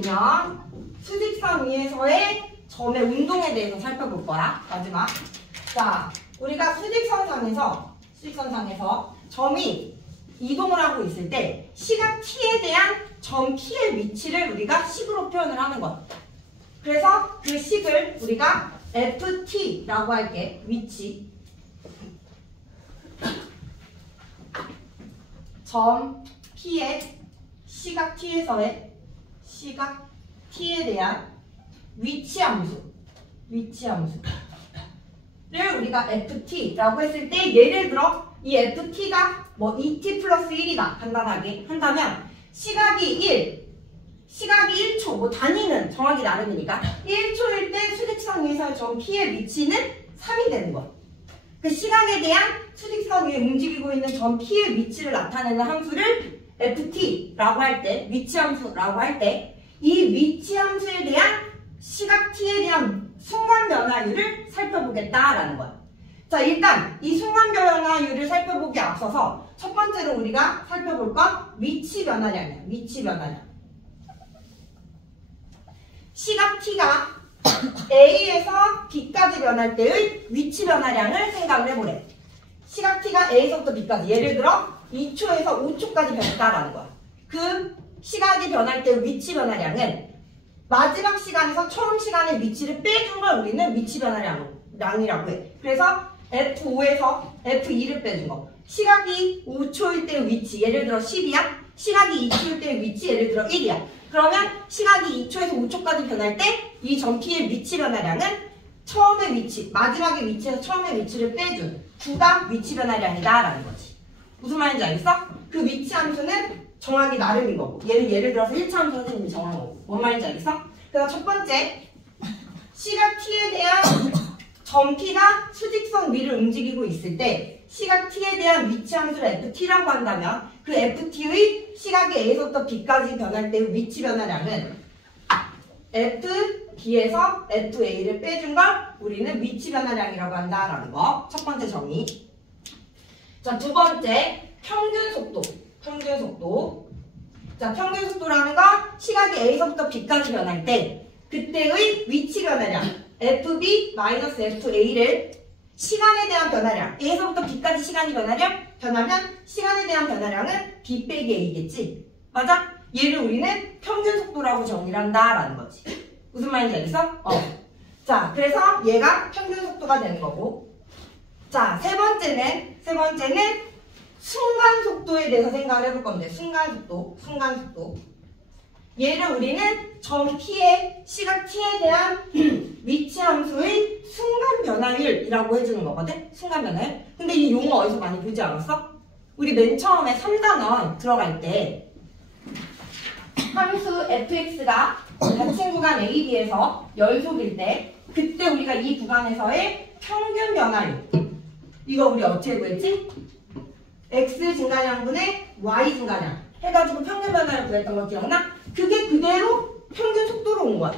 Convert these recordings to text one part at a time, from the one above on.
그냥 수직선 위에서의 점의 운동에 대해서 살펴볼 거야. 마지막. 자, 우리가 수직선상에서 점이 이동을 하고 있을 때 시각 t에 대한 점 p의 위치를 우리가 식으로 표현을 하는 거야. 그래서 그 식을 우리가 ft라고 할게. 위치. 점 p의 시각 t에서의 시각 t에 대한 위치 함수를 우리가 ft라고 했을 때 예를 들어 이 ft가 뭐 2t 플러스 1이다 간단하게 한다면 시각이 1초 뭐 단위는 정확히 나름이니까 1초일 때 수직선 위에서의 점 p의 위치는 3이 되는 거야. 그 시각에 대한 수직선 위에 움직이고 있는 점 p의 위치를 나타내는 함수를 ft라고 할 때, 위치 함수라고 할 때 이 위치 함수에 대한 시각 t에 대한 순간 변화율을 살펴보겠다라는 거야. 자, 일단 이 순간 변화율을 살펴보기에 앞서서 첫 번째로 우리가 살펴볼 건 위치 변화량이야. 위치 변화량. 시각 t가 A에서 B까지 변할 때의 위치 변화량을 생각을 해보래. 시각 t가 A에서부터 B까지 예를 들어 2초에서 5초까지 변했다라는 거야. 그 시각이 변할 때의 위치 변화량은 마지막 시간에서 처음 시간의 위치를 빼준 걸 우리는 위치 변화량이라고 해. 그래서 F5에서 F2를 빼준 거. 시각이 5초일 때의 위치, 예를 들어 10이야. 시각이 2초일 때의 위치, 예를 들어 1이야. 그러면 시각이 2초에서 5초까지 변할 때 이 점 P의 위치 변화량은 처음의 위치, 마지막의 위치에서 처음의 위치를 빼준 부각 위치 변화량이다라는 거지. 무슨 말인지 알겠어? 그 위치 함수는 정하기 나름인 거고 예를 들어서 1차 함수 선생님이 정한 거고 뭔 말인지 알겠어? 그래서 첫 번째 시각 T에 대한 점 P가 수직선 위를 움직이고 있을 때 시각 T에 대한 위치 함수를 FT라고 한다면 그 FT의 시각이 A에서부터 B까지 변할 때의 위치 변화량은 FB에서 FA를 빼준 걸 우리는 위치 변화량이라고 한다라는 거. 첫 번째 정의. 자, 두 번째 평균 속도. 자, 평균 속도라는 건 시각이 A에서부터 B까지 변할 때 그때의 위치 변화량 FB-FA를 시간에 대한 변화량 A에서부터 B까지 시간이 변하면 시간에 대한 변화량은 B 빼기 A겠지? 맞아? 얘를 우리는 평균 속도라고 정의를 한다라는 거지. 무슨 말인지 알겠어? 자, 그래서 얘가 평균 속도가 되는 거고. 자, 세 번째는 순간 속도에 대해서 생각을 해볼 건데, 순간 속도. 얘를 우리는 점 P의 시각 T에 대한 위치 함수의 순간 변화율이라고 해주는 거거든? 순간 변화율. 근데 이 용어 어디서 많이 보지 않았어? 우리 맨 처음에 3단원 들어갈 때 함수 fx가 닫힌 구간 AB에서 연속일 때 그때 우리가 이 구간에서의 평균 변화율 이거 우리 어떻게 구했지? x 증가량분의 y 증가량 해가지고 평균 변화를 구했던 거 기억나? 그게 그대로 평균 속도로 온 거야.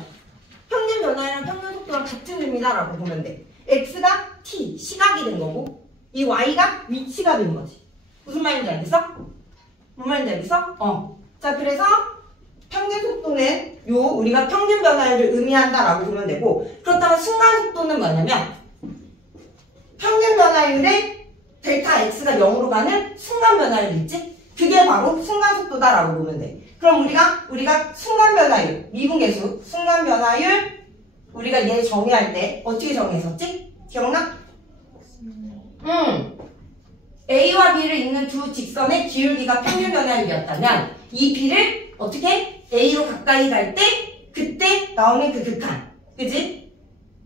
평균 변화량 평균 속도랑 같은 의미다라고 보면 돼. x가 t, 시각이 된 거고 이 y가 위치가 된 거지. 무슨 말인지 알겠어? 무슨 말인지 알겠어? 자, 그래서 평균 속도는 우리가 평균 변화율을 의미한다라고 보면 되고 그렇다면 순간 속도는 뭐냐면 평균 변화율에 델타 x가 0으로 가는 순간 변화율 있지? 그게 바로 순간 속도다라고 보면 돼. 그럼 우리가 순간 변화율, 미분계수, 순간 변화율 우리가 얘 정의할 때 어떻게 정의했었지? 기억나? A와 B를 잇는 두 직선의 기울기가 평균 변화율이었다면 이 B를 어떻게? A로 가까이 갈 때 그때 나오는 그 극한. 그지?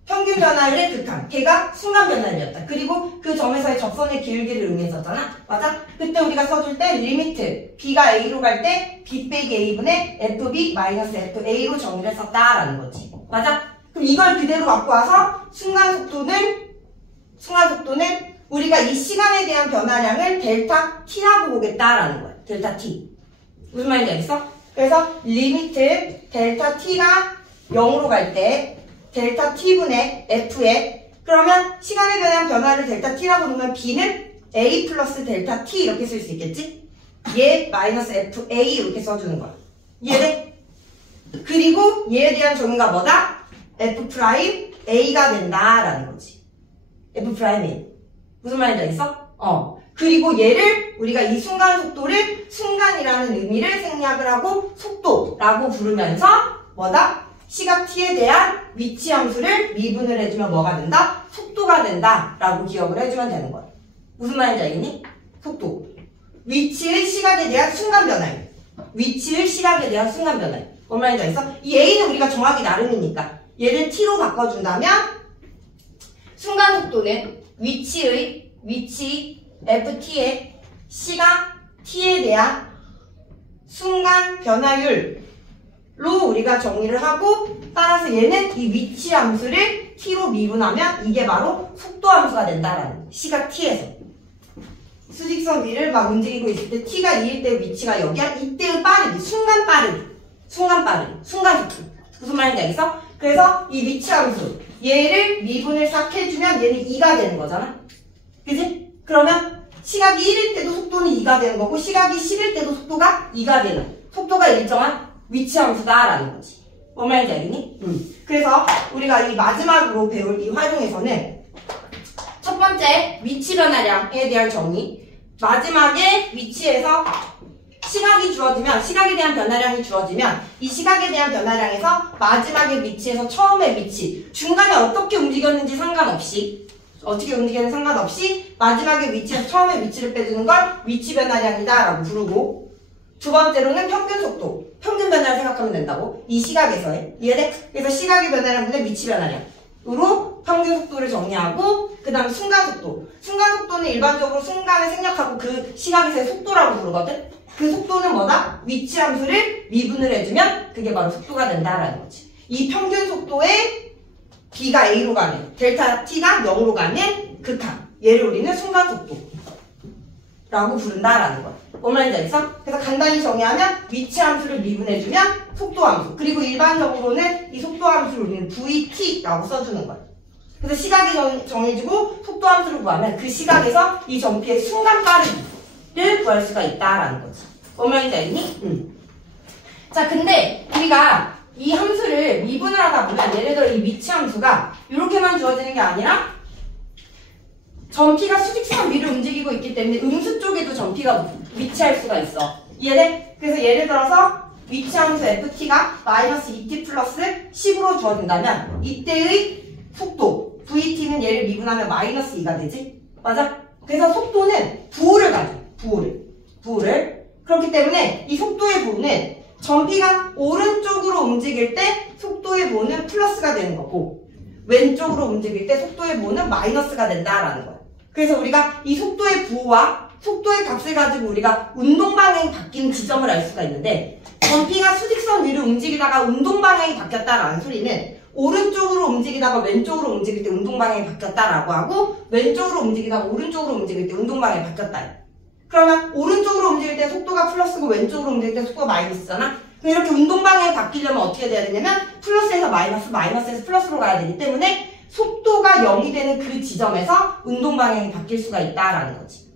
평균 변화율의 극한. 걔가 순간 변화율이었다. 그리고 그 점에서의 접선의 기울기를 의미했었잖아. 맞아? 그때 우리가 써줄 때 리미트 B가 A로 갈 때 B 빼기 A분의 FB-FA로 정의를 했었다라는 거지. 맞아? 그럼 이걸 그대로 갖고 와서 순간 속도는 우리가 이 시간에 대한 변화량을 델타 T라고 보겠다라는 거야. 델타 T. 무슨 말인지 알겠어? 그래서 리미트 델타 T가 0으로 갈 때 델타 T분의 F에 그러면 시간에 대한 변화를 델타 T라고 놓으면 B는 A 플러스 델타 T 이렇게 쓸 수 있겠지? 얘 마이너스 FA 이렇게 써주는 거야. 이해돼? 그리고 얘에 대한 정의가 뭐다? F'A가 된다라는 거지. F'A. 무슨 말인지 알겠어? 그리고 얘를 우리가 이 순간 속도를 순간이라는 의미를 생략을 하고 속도라고 부르면서 뭐다? 시각 t에 대한 위치 함수를 미분을 해주면 뭐가 된다? 속도가 된다 라고 기억을 해주면 되는 거야. 무슨 말인지 알겠니? 속도. 위치의 시각에 대한 순간 변화예요. 위치의 시각에 대한 순간 변화예요. 뭔 말인지 알겠어? 이 A는 우리가 정하기 나름이니까 얘를 t로 바꿔준다면 순간 속도는 위치 ft의 시각 t에 대한 순간 변화율로 우리가 정의를 하고 따라서 얘는 이 위치 함수를 t로 미분하면 이게 바로 속도 함수가 된다라는 시각 t에서 수직선 위를 막 움직이고 있을 때 t가 2일 때 위치가 여기야. 이때의 빠르기, 순간 속도. 무슨 말인지 알겠어? 그래서 이 위치 함수 얘를 미분을 싹 해주면 얘는 2가 되는 거잖아. 그지? 그러면 시각이 1일 때도 속도는 2가 되는 거고 시각이 10일 때도 속도가 2가 되는 속도가 일정한 위치 함수다라는 거지. 뭔 말인지 알겠니? 그래서 우리가 이 마지막으로 배울 이 활용에서는 첫 번째 위치 변화량에 대한 정의, 마지막에 위치에서 시각이 주어지면 시각에 대한 변화량이 주어지면 이 시각에 대한 변화량에서 마지막에 위치에서 처음에 위치, 중간에 어떻게 움직였는지 상관없이 마지막에 위치에서 처음에 위치를 빼주는 걸 위치 변화량이다 라고 부르고, 두 번째로는 평균 속도, 평균 변화를 생각하면 된다고. 이 시각에서의. 이해돼? 그래서 시각의 변화량분의 위치 변화량으로 평균 속도를 정의하고, 그 다음 순간 속도. 순간 속도는 일반적으로 순간을 생략하고 그 시각에서의 속도라고 부르거든? 그 속도는 뭐다? 위치 함수를 미분을 해주면 그게 바로 속도가 된다라는 거지. 이 평균 속도의 b가 a로 가는, 델타 t가 0으로 가는 극한. 얘를 우리는 순간 속도라고 부른다라는 거야. 뭔 말인지 알겠어? 그래서 간단히 정의하면 위치 함수를 미분해주면 속도 함수. 그리고 일반적으로는 이 속도 함수를 우리는 vt라고 써주는 거야. 그래서 시각이 정해지고 속도 함수를 구하면 그 시각에서 이 전피의 순간 빠르기를 구할 수가 있다라는 거지. 뭔 말인지 알겠니? 자, 근데 우리가 이 함수를 미분을 하다 보면 예를 들어 이 위치 함수가 이렇게만 주어지는 게 아니라 전피가 수직선 위를 움직이고 있기 때문에 음수 쪽에도 전피가 위치할 수가 있어. 이해돼? 그래서 예를 들어서 위치 함수 ft가 마이너스 2t 플러스 10으로 주어진다면 이때의 속도 vt는 얘를 미분하면 마이너스 2가 되지? 맞아? 그래서 속도는 부호를 가져. 부호를. 그렇기 때문에 이 속도의 부호는 전피가 오른쪽으로 움직일 때 속도의 부호는 플러스가 되는 거고 왼쪽으로 움직일 때 속도의 부호는 마이너스가 된다라는 거야. 그래서 우리가 이 속도의 부호와 속도의 값을 가지고 우리가 운동 방향이 바뀐 지점을 알 수가 있는데, 전피가 수직선 위를 움직이다가 운동 방향이 바뀌었다라는 소리는 오른쪽으로 움직이다가 왼쪽으로 움직일 때 운동 방향이 바뀌었다라고 하고, 왼쪽으로 움직이다가 오른쪽으로 움직일 때 운동 방향이 바뀌었다. 그러면 오른쪽으로 움직일 때 속도가 플러스고 왼쪽으로 움직일 때 속도가 마이너스잖아. 이렇게 운동 방향이 바뀌려면 어떻게 돼야 되냐면 플러스에서 마이너스, 마이너스에서 플러스로 가야 되기 때문에 속도가 0이 되는 그 지점에서 운동 방향이 바뀔 수가 있다라는 거지.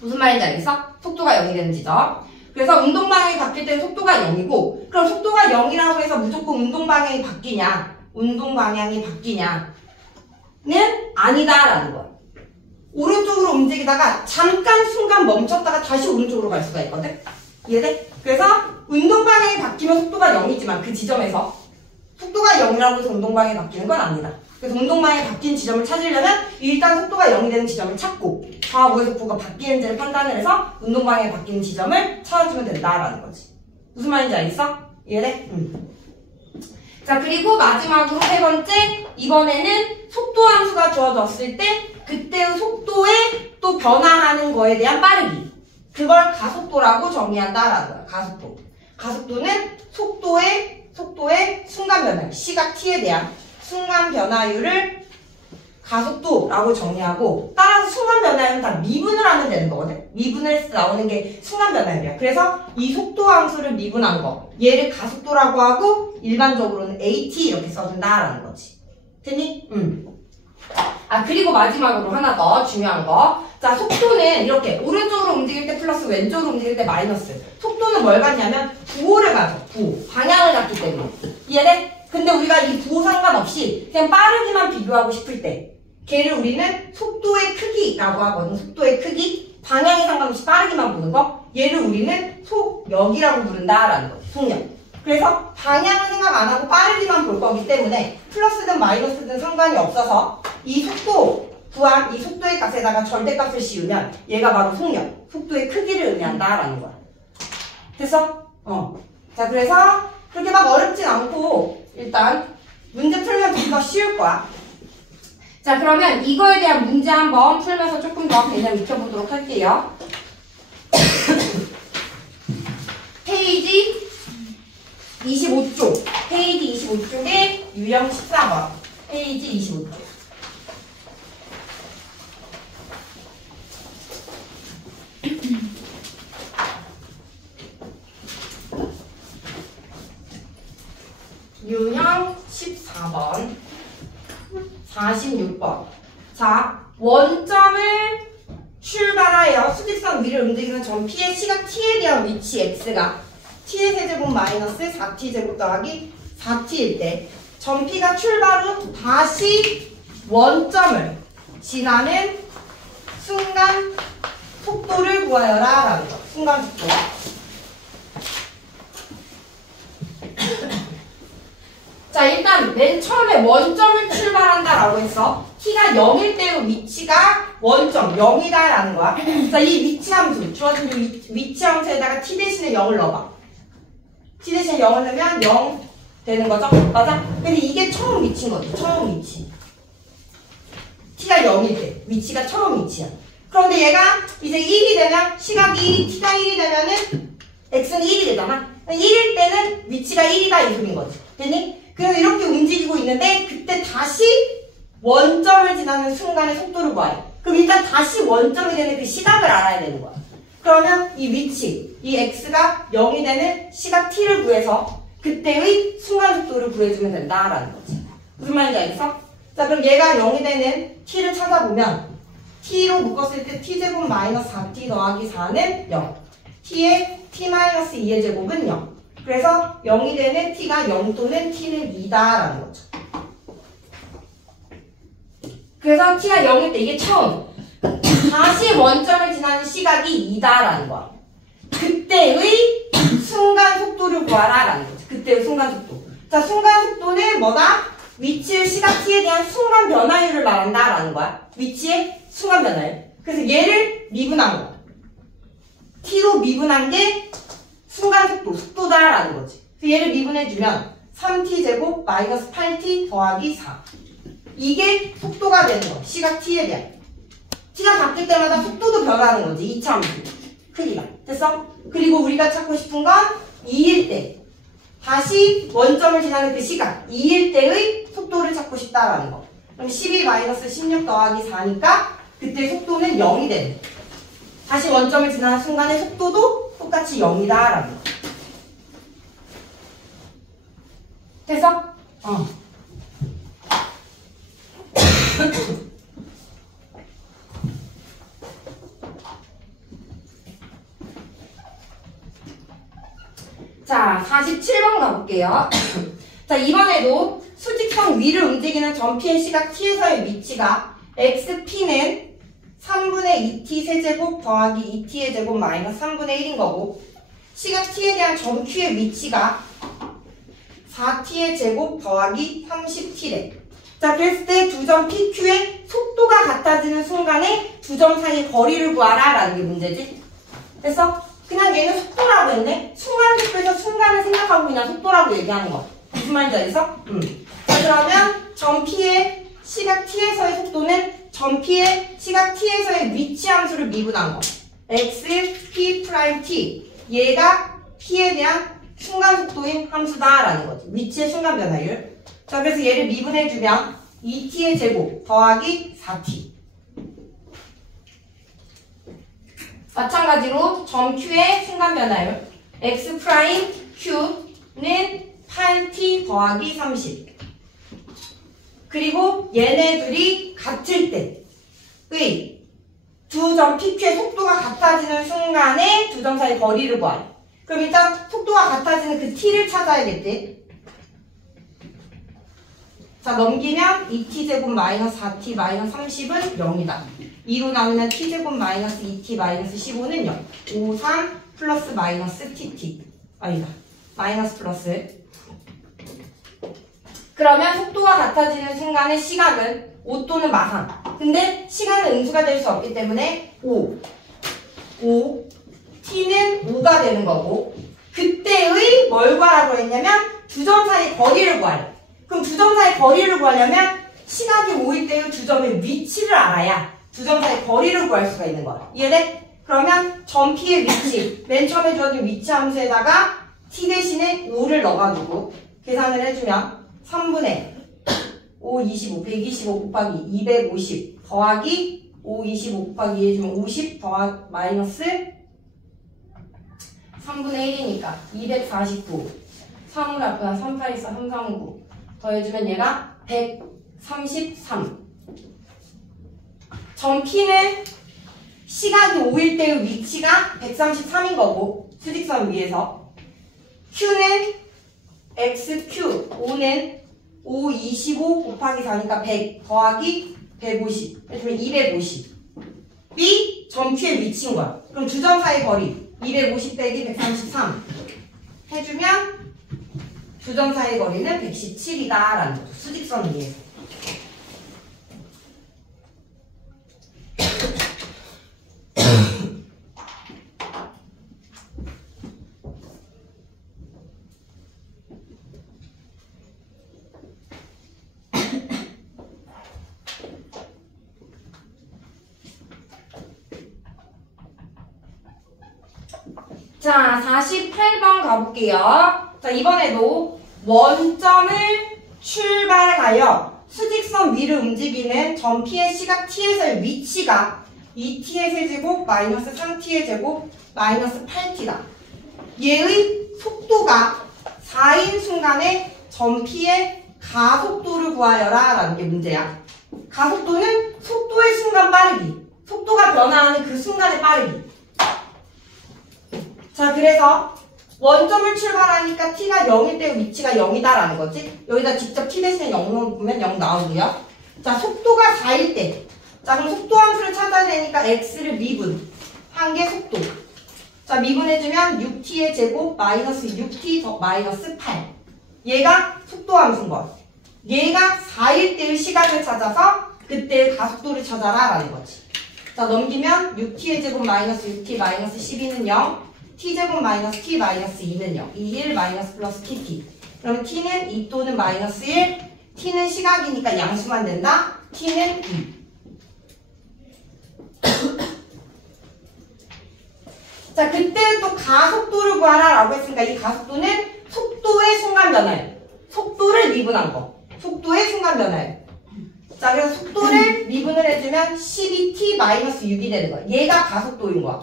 무슨 말인지 알겠어? 속도가 0이 되는 지점. 그래서 운동 방향이 바뀔 때는 속도가 0이고, 그럼 속도가 0이라고 해서 무조건 운동 방향이 바뀌냐는 아니다라는 거야. 오른쪽으로 움직이다가 잠깐 순간 멈췄다가 다시 오른쪽으로 갈 수가 있거든? 이해돼? 그래서 운동 방향이 바뀌면 속도가 0이지만 그 지점에서 속도가 0이라고 해서 운동 방향이 바뀌는 건 아니다. 그래서 운동 방향이 바뀐 지점을 찾으려면 일단 속도가 0이 되는 지점을 찾고 좌우에서 부호가 바뀌는지를 판단을 해서 운동 방향이 바뀌는 지점을 찾아주면 된다라는 거지. 무슨 말인지 알겠어? 이해돼? 자, 그리고 마지막으로 세 번째, 이번에는 속도 함수가 주어졌을 때 그때의 속도에 또 변화하는 거에 대한 빠르기, 그걸 가속도라고 정의한다라는 거야. 가속도는 속도의 순간 변화, 시각 t에 대한 순간 변화율을 가속도라고 정의하고, 따라서 순간 변화율은 다 미분을 하면 되는 거거든. 미분해서 나오는 게 순간 변화율이야. 그래서 이 속도 함수를 미분한 거, 얘를 가속도라고 하고 일반적으로는 AT 이렇게 써준다라는 거지. 됐니? 그리고 마지막으로 하나 더 중요한 거. 자, 속도는 이렇게 오른쪽으로 움직일 때 플러스, 왼쪽으로 움직일 때 마이너스. 속도는 뭘 갖냐면 부호를 가져. 부호. 방향을 갖기 때문에. 이해돼? 근데 우리가 이 부호 상관없이 그냥 빠르기만 비교하고 싶을 때 걔를 우리는 속도의 크기라고 하거든. 속도의 크기. 방향에 상관없이 빠르기만 보는 거. 얘를 우리는 속력이라고 부른다라는 거지. 속력. 그래서 방향은 생각 안 하고 빠르기만 볼 거기 때문에 플러스든 마이너스든 상관이 없어서 이 속도 구한 이 속도의 값에다가 절대값을 씌우면 얘가 바로 속력, 속도의 크기를 의미한다라는 거야. 됐어? 자, 그래서 그렇게 막 어렵진 않고 일단 문제 풀면 좀 더 쉬울 거야. 자, 그러면 이거에 대한 문제 한번 풀면서 조금 더 개념 익혀보도록 할게요. 페이지 25쪽. 페이지 25쪽에 유형 14번. 페이지 25쪽. 유형 14번. 46번. 자, 원점을 출발하여 수직선 위를 움직이는 점 P의 시각 T에 대한 위치 X가 T의 세제곱 마이너스 4T 제곱 더하기 4T일 때 점 P가 출발 후 다시 원점을 지나는 순간 속도를 구하여라 라는 거. 순간 속도. 자, 일단 맨 처음에 원점을 출발한다라고 했어. T가 0일 때의 위치가 원점 0이다 라는 거야. 자, 이 위치 함수, 주어진 위치 함수에다가 T 대신에 0을 넣어봐. T 대신에 0을 넣으면 0 되는 거죠? 맞아? 근데 이게 처음 위치인 거지. 처음 위치. T가 0일 때 위치가 처음 위치야. 그런데 얘가 이제 1이 되면 시각이 T가 1이 되면은 X는 1이 되잖아. 1일 때는 위치가 1이다 이 소리인 거지. 됐니? 그래서 이렇게 움직이고 있는데 그때 다시 원점을 지나는 순간의 속도를 구해요. 그럼 일단 다시 원점이 되는 그 시각을 알아야 되는 거야. 그러면 이 위치, 이 X가 0이 되는 시각 T를 구해서 그때의 순간 속도를 구해주면 된다라는 거지. 무슨 말인지 알겠어? 자, 그럼 얘가 0이 되는 T를 찾아보면 T로 묶었을 때 T제곱 마이너스 4T 더하기 4는 0. T의 T 마이너스 2의 제곱은 0. 그래서 0이 되는 T가 0 또는 T는 2다라는 거죠. 그래서 T가 0일 때 이게 처음 다시 원점을 지나는 시각이 2다라는 거야. 그때의 순간 속도를 구하라라는 거지. 그때의 순간 속도. 자, 순간 속도는 뭐다? 위치의 시각 T에 대한 순간 변화율을 말한다라는 거야. 위치의 순간 변화율. 그래서 얘를 미분한 거야. T로 미분한 게 순간 속도, 속도다라는 거지. 그래서 얘를 미분해주면 3T제곱 마이너스 8T 더하기 4. 이게 속도가 되는 거야. 시각 T에 대한. T가 바뀔 때마다 속도도 변하는 거지. 2차 함수. 크기가. 됐어? 그리고 우리가 찾고 싶은 건 2일 때. 다시 원점을 지나는 그 시각. 2일 때의 속도를 찾고 싶다라는 거. 그럼 12 마이너스 16 더하기 4니까 그때 속도는 0이 되는 거야. 다시 원점을 지나는 순간의 속도도 똑같이 0이다라는 거. 됐어? 자, 47번 가볼게요. 자, 이번에도 수직선 위를 움직이는 점 P의 시각 T에서의 위치가 XP는 3분의 2T 세제곱 더하기 2T의 제곱 마이너스 3분의 1인 거고 시각 T에 대한 점 Q의 위치가 4T의 제곱 더하기 30T래. 자, 그랬을 때 두 점 PQ의 속도가 같아지는 순간에 두 점 사이의 거리를 구하라 라는 게 문제지. 됐어? 그냥 얘는 속도라고 했네. 순간 속도에서 순간을 생각하고 그냥 속도라고 얘기하는 거. 무슨 말인지 알겠어? 자, 그러면 점 P의 시각 T에서의 속도는 점 P의 시각 T에서의 위치 함수를 미분한 거. X, P 프라임 T. 얘가 P에 대한 순간 속도인 함수다라는 거지. 위치의 순간 변화율. 자, 그래서 얘를 미분해주면 2T의 제곱 더하기 4T. 마찬가지로 점 Q의 순간 변화율. X 프라임 Q는 8T 더하기 30. 그리고 얘네들이 같을 때의 두 점 PQ의 속도가 같아지는 순간에 두 점 사이 거리를 구하래. 그럼 일단 속도가 같아지는 그 t를 찾아야겠지. 자, 넘기면 2t제곱 마이너스 4t 마이너스 30은 0이다. 2로 나누면 t제곱 마이너스 2t 마이너스 15는 0. 5, 3 플러스 마이너스 tt. 아니다. 마이너스 플러스. 그러면 속도가 같아지는 순간의 시각은 5 또는 마상. 근데 시간은 음수가 될 수 없기 때문에 5, t는 5가 되는 거고, 그때의 뭘 구하라고 했냐면 두 점 사이 거리를 구하래. 그럼 두 점 사이 거리를 구하려면 시각이 5일 때의 두 점의 위치를 알아야 두 점 사이 거리를 구할 수가 있는 거야. 이해돼? 그러면 점 P의 위치, 맨 처음에 주어진 위치 함수에다가 t 대신에 5를 넣어가지고 계산을 해주면 3분의 5, 25, 125 곱하기 250 더하기 5, 25 곱하기 2 해주면 50 더하기 마이너스 3분의 1이니까 249 3을 앞에다 3824 339 더해주면 얘가 133. 점 P는 시각이 5일 때의 위치가 133인 거고 수직선 위에서, Q는 XQ 5는 5, 25 곱하기 4니까 100 더하기 150 해주면 250. B 점 Q의 위치인 거야. 그럼 두 점 사이 거리 250 빼기 133 해주면 두 점 사이 거리는 117이다 라는 거죠. 수직선 위에서. 자, 48번 가볼게요. 자, 이번에도 원점을 출발하여 수직선 위를 움직이는 점 P의 시각 T에서의 위치가 2t의 세제곱 마이너스 3t의 제곱 마이너스 8t다. 얘의 속도가 4인 순간에 점 P의 가속도를 구하여라 라는 게 문제야. 가속도는 속도의 순간 빠르기, 속도가 변화하는 그 순간의 빠르기. 자, 그래서 원점을 출발하니까 t가 0일 때 위치가 0이다 라는 거지. 여기다 직접 t 대신에 0 넣으면 0 나오고요. 자, 속도가 4일 때, 자, 그럼 속도 함수를 찾아내니까 x를 미분한 게 속도. 자, 미분해주면 6t의 제곱 마이너스 6t 더 마이너스 8. 얘가 속도 함수인 거야. 얘가 4일 때의 시간을 찾아서 그때의 가속도를 찾아라 라는 거지. 자, 넘기면 6t의 제곱 마이너스 6t 마이너스 12는 0. t제곱 마이너스 t 마이너스 2는 0. 2, 1 마이너스 플러스 tt. 그러면 t는 2 또는 마이너스 1. t는 시각이니까 양수만 된다. t는 2. 자, 그때 또 가속도를 구하라 라고 했으니까 이 가속도는 속도의 순간 변화예요. 속도를 미분한 거. 속도의 순간 변화예요. 자, 그래서 속도를 미분을 해주면 12t 마이너스 6이 되는 거야. 얘가 가속도인 거야.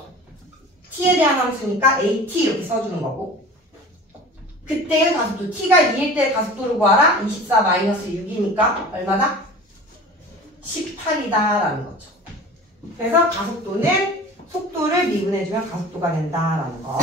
t에 대한 함수니까 at 이렇게 써주는 거고, 그때의 가속도 t가 2일 때 가속도를 구하라. 24 마이너스 6이니까 얼마다? 18이다 라는 거죠. 그래서 가속도는 속도를 미분해주면 가속도가 된다 라는 거.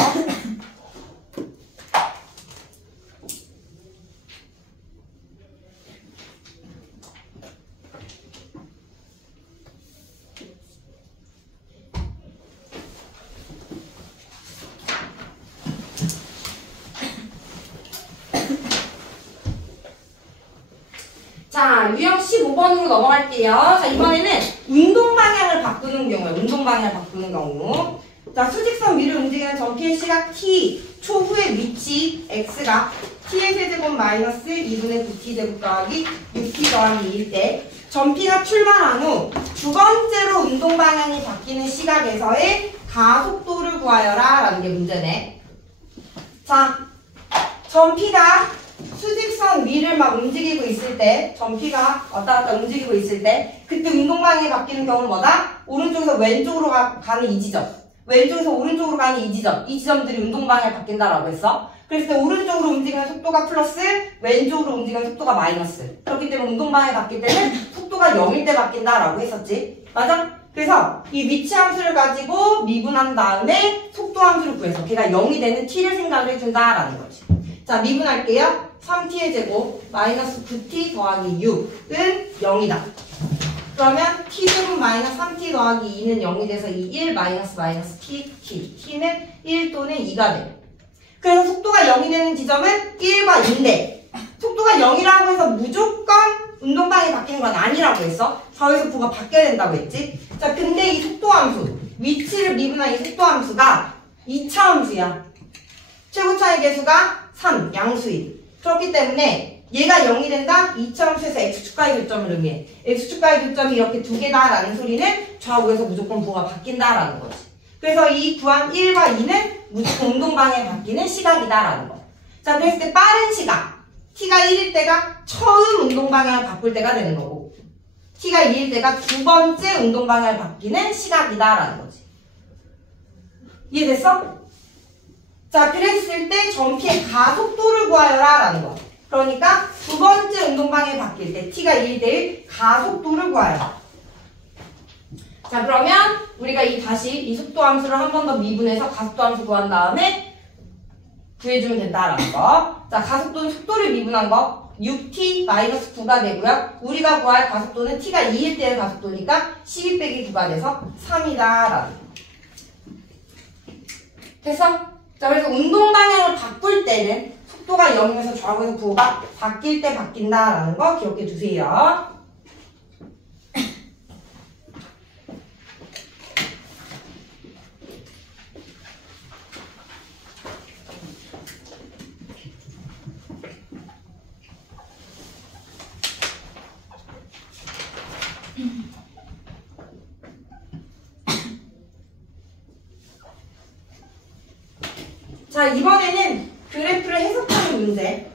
자, 유형 15번으로 넘어갈게요. 자, 이번에는 운동 방향을 바꾸는 경우예요. 운동 방향을 바꾸는 경우. 자, 수직선 위를 움직이는 점 P의 시각 t 초후의 위치 x가 t의 세제곱 마이너스 2분의 9t 제곱 더하기 6t 더하기 2일 때 점 P가 출발한 후 두 번째로 운동 방향이 바뀌는 시각에서의 가속도를 구하여라 라는 게 문제네. 자, 점 P가 수직선 위를 막 움직이고 있을 때, 점 P가 왔다 갔다 움직이고 있을 때, 그때 운동 방향이 바뀌는 경우는 뭐다? 오른쪽에서 왼쪽으로 가는 이 지점, 왼쪽에서 오른쪽으로 가는 이 지점, 이 지점들이 운동 방향이 바뀐다라고 했어. 그랬을 때 오른쪽으로 움직이는 속도가 플러스, 왼쪽으로 움직이는 속도가 마이너스. 그렇기 때문에 운동 방향이 바뀔 때는 속도가 0일 때 바뀐다라고 했었지. 맞아? 그래서 이 위치 함수를 가지고 미분한 다음에 속도 함수를 구해서 걔가 0이 되는 t를 생각을 해준다라는 거지. 자, 미분할게요. 3t의 제곱 마이너스 9t 더하기 6은 0이다. 그러면 t제곱 마이너스 3t 더하기 2는 0이 돼서 이 1 마이너스 t는 1 또는 2가 돼. 그래서 속도가 0이 되는 지점은 1과 2인데 속도가 0이라고 해서 무조건 운동방이 바뀌는 건 아니라고 했어. 좌우에서 부가 바뀌어야 된다고 했지. 자, 근데 이 속도함수, 위치를 미분한 이 속도함수가 2차 함수야. 최고차의 계수가 3, 양수일. 그렇기 때문에 얘가 0이 된다? 2차 함수에서 x축과의 교점을 의미해. x축과의 교점이 이렇게 두 개다라는 소리는 좌우에서 무조건 부가 바뀐다라는 거지. 그래서 이 구한 1과 2는 무조건 운동방향이 바뀌는 시각이다라는 거. 자, 그랬을 때 빠른 시각. t가 1일 때가 처음 운동방향을 바꿀 때가 되는 거고 t가 2일 때가 두 번째 운동방향을 바뀌는 시각이다라는 거지. 이해됐어? 자, 그랬을 때 전피의 가속도를 구하여라 라는 거야. 그러니까 두 번째 운동방향이 바뀔 때 t가 2일 때의 가속도를 구하여라. 자, 그러면 우리가 다시 이 속도 함수를 한 번 더 미분해서 가속도 함수 구한 다음에 구해주면 된다라는 거. 자, 가속도는 속도를 미분한 거 6t-9가 되고요. 우리가 구할 가속도는 t가 2일 때의 가속도니까 12 빼기 9가 돼서 3이다라는 거. 됐어? 자, 그래서 운동 방향을 바꿀 때는 속도가 0에서 좌우에서 부호가 바뀔 때 바뀐다라는 거 기억해 두세요. 자, 이번에는 그래프를 해석하는 문제.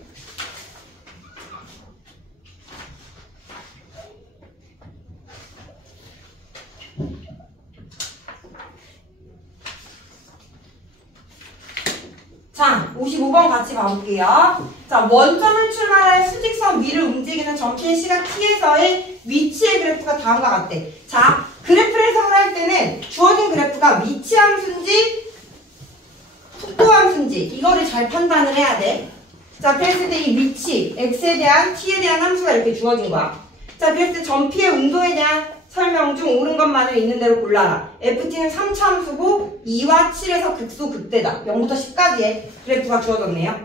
자, 55번 같이 봐볼게요. 자, 원점을 출발할 수직선 위를 움직이는 전피의 시각 t에서의 위치의 그래프가 다음과 같대. 자, 그래프를 해석을 할 때는 주어진 그래프가 위치 함수인지 속도 함수인지 이거를 잘 판단을 해야 돼. 자, 그랬을 때 이 위치, x에 대한 t에 대한 함수가 이렇게 주어진 거야. 자, 그랬을 때 전피의 운동에 대한 설명 중 옳은 것만을 있는 대로 골라라. ft는 3차 함수고 2와 7에서 극소 극대다. 0부터 10까지의 그래프가 주어졌네요.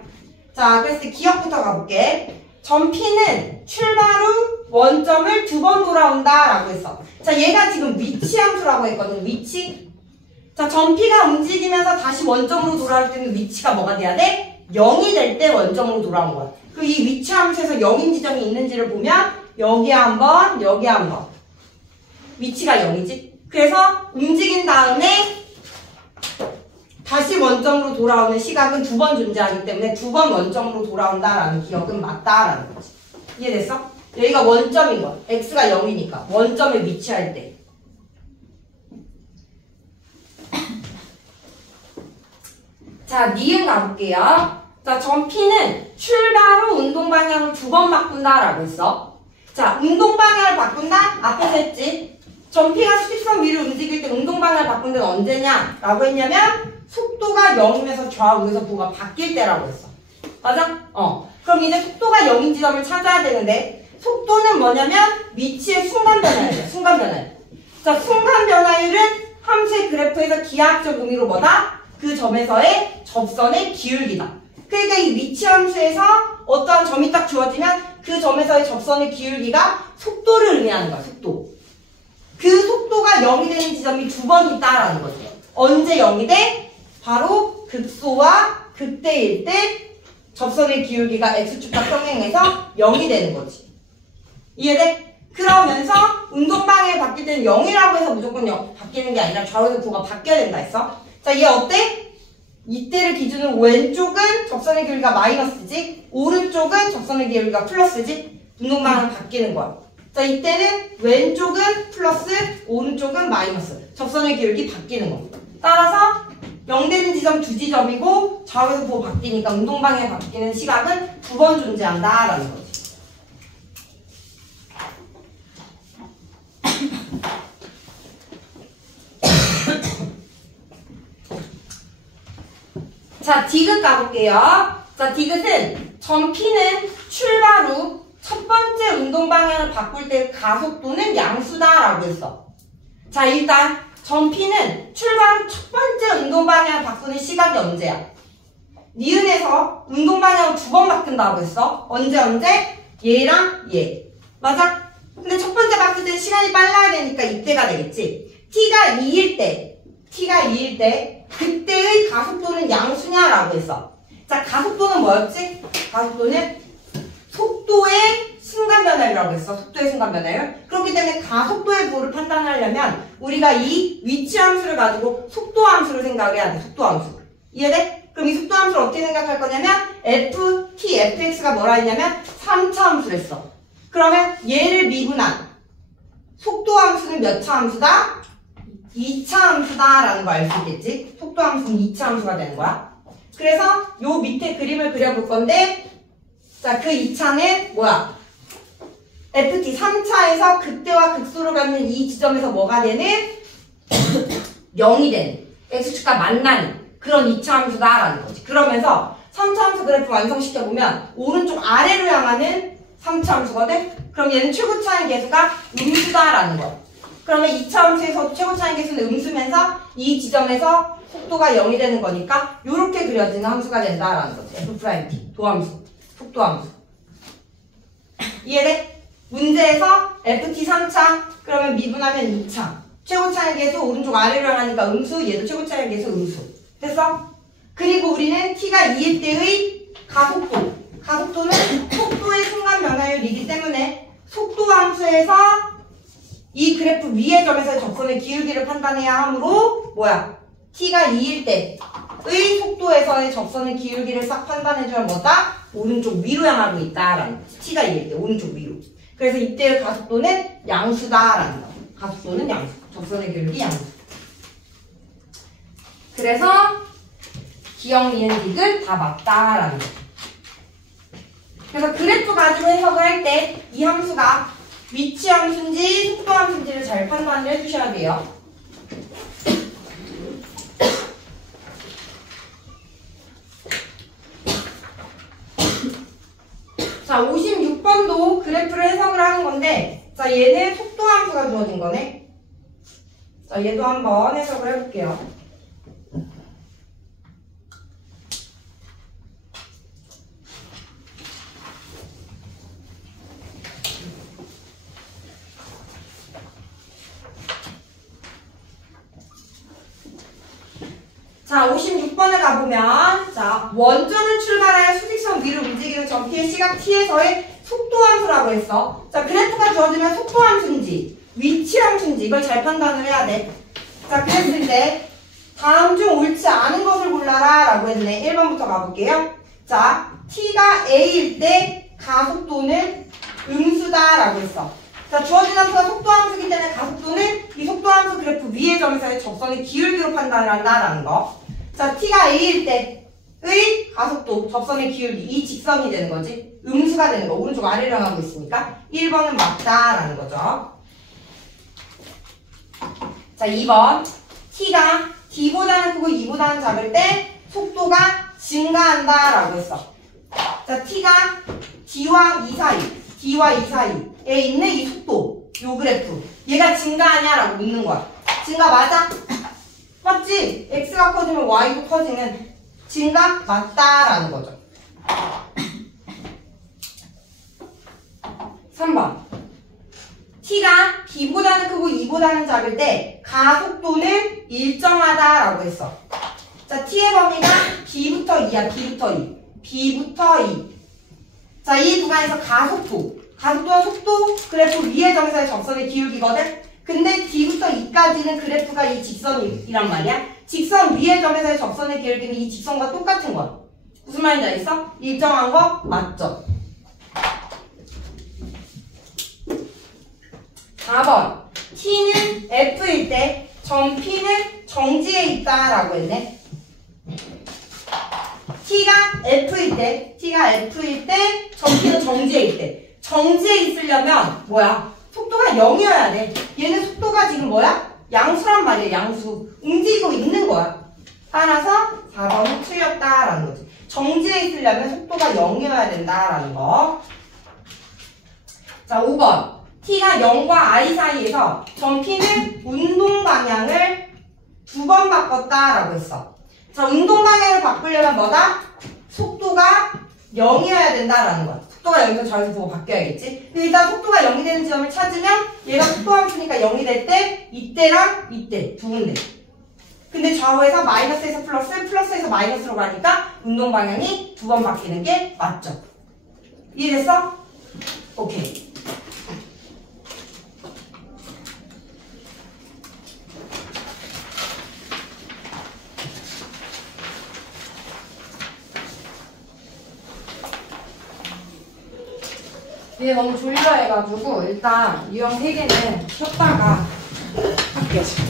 자, 그랬을 때 기억부터 가볼게. 전피는 출발 후 원점을 2번 돌아온다 라고 했어. 자, 얘가 지금 위치 함수라고 했거든. 위치. 자, 전피가 움직이면서 다시 원점으로 돌아올 때는 위치가 뭐가 돼야 돼? 0이 될 때 원점으로 돌아온 거야. 그 이 위치 함수에서 0인 지점이 있는지를 보면 여기 한번, 여기 한번. 위치가 0이지. 그래서 움직인 다음에 다시 원점으로 돌아오는 시각은 2번 존재하기 때문에 2번 원점으로 돌아온다라는 기억은 맞다라는 거지. 이해됐어? 여기가 원점인 거야. x가 0이니까 원점에 위치할 때. 자, 니은 가볼게요. 자, 전피는 출발 후 운동 방향을 2번 바꾼다라고 했어. 자, 운동 방향을 바꾼다? 앞에서 했지. 전피가 수직선 위를 움직일 때 운동 방향을 바꾼 데는 언제냐? 라고 했냐면 속도가 0이면서 좌우에서 부가 바뀔 때라고 했어. 맞아? 그럼 이제 속도가 0인 지점을 찾아야 되는데 속도는 뭐냐면 위치의 순간 변화율이야. 순간 변화율. 자, 순간 변화율은 함수의 그래프에서 기하학적 의미로 뭐다? 그 점에서의 접선의 기울기다. 그러니까 이 위치 함수에서 어떠한 점이 딱 주어지면 그 점에서의 접선의 기울기가 속도를 의미하는 거야. 속도. 그 속도가 0이 되는 지점이 2번 있다라는 거죠. 언제 0이 돼? 바로 극소와 극대일 때 접선의 기울기가 x축과 평행해서 0이 되는 거지. 이해돼? 그러면서 운동방향이 바뀔 때는 0이라고 해서 무조건 바뀌는 게 아니라 좌우에서 부가 바뀌어야 된다 했어. 자, 얘 어때? 이때를 기준으로 왼쪽은 접선의 기울기가 마이너스지, 오른쪽은 접선의 기울기가 플러스지. 운동방향이 바뀌는 거야. 자, 이때는 왼쪽은 플러스, 오른쪽은 마이너스. 접선의 기울기 바뀌는 거. 따라서 0 되는 지점 2지점이고 좌우에서 부호 바뀌니까 운동방향이 바뀌는 시각은 2번 존재한다라는 거지. 자, 디귿 가볼게요. 자, 디귿은 점 P는 출발 후 첫 번째 운동 방향을 바꿀 때 가속도는 양수다라고 했어. 자, 일단 점 P는 출발 후 첫 번째 운동 방향을 바꾸는 시각이 언제야? 니은에서 운동 방향을 2번 바꾼다고 했어. 언제? 얘랑 얘. 맞아? 근데 첫 번째 바꿀 때 시간이 빨라야 되니까 이때가 되겠지. T가 2일 때 그때의 가속도는 양수냐라고 했어. 자, 가속도는 뭐였지? 가속도는 속도의 순간 변화율이라고 했어. 속도의 순간 변화율. 그렇기 때문에 가속도의 부호를 판단하려면 우리가 이 위치 함수를 가지고 속도 함수를 생각해야 돼. 속도 함수. 이해돼? 그럼 이 속도 함수를 어떻게 생각할 거냐면 ft, fx가 뭐라 했냐면 3차 함수를 했어. 그러면 얘를 미분한 속도 함수는 몇 차 함수다? 2차 함수다라는 거 알 수 있겠지? 속도 함수는 2차 함수가 되는 거야. 그래서 요 밑에 그림을 그려볼 건데, 자, 그 2차는 뭐야? ft 3차에서 극대와 극소를 갖는 이 지점에서 뭐가 되는? 0이 되는 x축과 만나는 그런 2차 함수다라는 거지. 그러면서 3차 함수 그래프 완성시켜보면 오른쪽 아래로 향하는 3차 함수거든? 그럼 얘는 최고차의 계수가 음수다라는 거야. 그러면 2차 함수에서 최고차의 계수는 음수면서 이 지점에서 속도가 0이 되는 거니까 이렇게 그려지는 함수가 된다라는 거지. F'T, 도함수, 속도함수. 이해돼? 문제에서 FT 3차, 그러면 미분하면 2차. 최고차의 계수 오른쪽 아래로 하니까 음수, 얘도 최고차의 계수 음수. 됐어? 그리고 우리는 T가 2일 때의 가속도. 가속도는 속도의 순간 변화율이기 때문에 속도 함수에서 이 그래프 위의 점에서의 적선의 기울기를 판단해야 하므로 뭐야? T가 2일 때의 속도에서의 적선의 기울기를 싹 판단해주면 뭐다? 오른쪽 위로 향하고 있다라는 거지. T가 2일 때 오른쪽 위로. 그래서 이때의 가속도는 양수다라는 거. 가속도는 양수. 적선의 기울기 양수. 그래서 기억, 니은, 디귿 다 맞다라는 거. 그래서 그래프 가지고 해석을 할 때 이 함수가 위치 함수인지 속도 함수인지를 잘 판단을 해주셔야 돼요. 자, 56번도 그래프를 해석을 하는 건데, 자, 얘는 속도 함수가 주어진 거네. 자, 얘도 한번 해석을 해볼게요. 자, 56번에 가보면, 자, 원점을 출발하여 수직선 위로 움직이는 점 P의 시각 T에서의 속도 함수라고 했어. 자, 그래프가 주어지면 속도 함수인지, 위치 함수인지, 이걸 잘 판단을 해야 돼. 자, 그랬을 때, 다음 중 옳지 않은 것을 골라라 라고 했네. 1번부터 가볼게요. 자, T가 A일 때 가속도는 음수다 라고 했어. 자, 주어진 함수가 속도 함수이기 때문에 가속도는 이 속도 함수 그래프 위의 점에서의 적선의 기울기로 판단을 한다라는 거. 자, T가 A일 때의 가속도, 접선의 기울기, 이 직선이 되는 거지. 음수가 되는 거. 오른쪽 아래로 향하고 있으니까 1번은 맞다라는 거죠. 자, 2번. T가 D보다는 크고 E보다는 작을 때 속도가 증가한다라고 했어. 자, T가 D와 E 사이에 있는 이 속도, 요 그래프. 얘가 증가하냐라고 묻는 거야. 증가 맞아? 맞지? X가 커지면 Y도 커지는 증가 맞다라는 거죠. 3번. T가 B보다는 크고 E보다는 작을 때 가속도는 일정하다라고 했어. 자, T의 범위가 B부터 E야. B부터 E. 자, 이 구간에서 가속도와 속도 그래프 위의 점에서의 적선의 기울기거든? 근데 D부터 E까지는 그래프가 이 직선이란 말이야. 직선 위의 점에서의 적선의 기울기는 이 직선과 똑같은 거야. 무슨 말인지 알겠어? 일정한 거 맞죠? 4번. T는 F일 때 점 P는 정지에 있다라고 했네. T가 F일 때 점 P는 정지에 있대. 정지에 있으려면 뭐야? 속도가 0이어야 돼. 얘는 속도가 지금 뭐야? 양수란 말이야. 양수. 움직이고 있는 거야. 따라서 4번은 틀렸다라는 거지. 정지해 있으려면 속도가 0이어야 된다라는 거. 자, 5번. t가 0과 i 사이에서 점 p는 운동 방향을 2번 바꿨다라고 했어. 자, 운동 방향을 바꾸려면 뭐다? 속도가 0이어야 된다라는 거야. 속도가 0이면 좌에서 보고 바뀌어야겠지. 일단 속도가 0이 되는 지점을 찾으면 얘가 속도 함수니까 0이 될 때 이때랑 이때 두 군데. 근데 좌우에서 마이너스에서 플러스, 플러스에서 마이너스로 가니까 운동 방향이 2번 바뀌는 게 맞죠? 이해됐어? 오케이. 얘 너무 졸려 해가지고 일단 유형 3개는 쉬었다가 할게요.